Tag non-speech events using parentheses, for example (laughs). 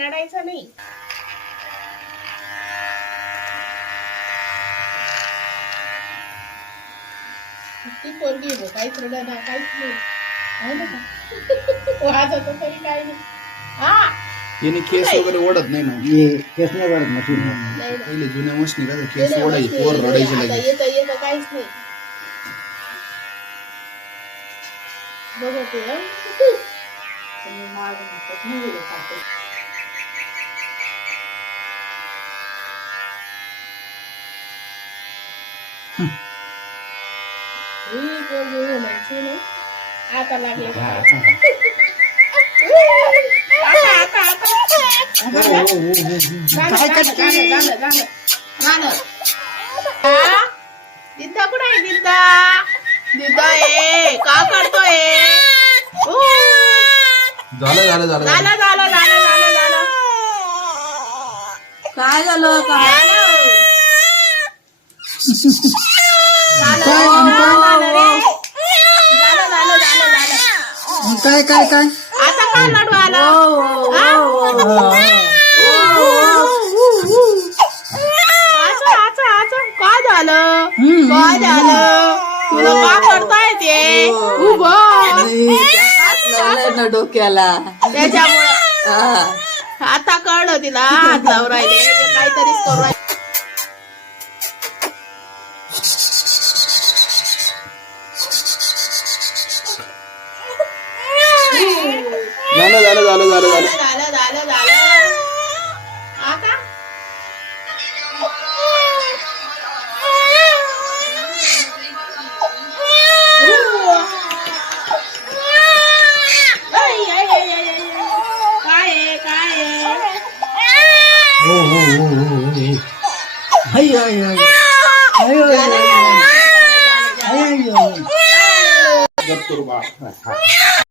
रडायचं नाही. ती काहीच काहीच नाही. आहे ना का? (laughs) वाजत तरी काही नाही. हा. याने केस वगैरे ओढत नाही ना? हे केस नाही मशीन नाही नाही. पहिले जुन्या मशनी का केस नाही ओढायचे बसले, पोर नाही, रडायचे आता लगेच. येतं येतं काहीच नाही. बघते हं. लागले का करतोय झालं झालं झालं झालं झालं झालं झालं. काय झालं काय? काय काय काय काय आता का लढू आला हा? काय झालं काय झालं तुला का करताय ते उभं हात ना डोक्याला त्याच्यामुळे हा. आता कळलं तिला हात लावून राहिले काहीतरीच करू राहिले झालं झालं झालं झालं झालं झालं झालं आता Ay, ay, ay. Ay, ay, ay. Ay, ay, ay.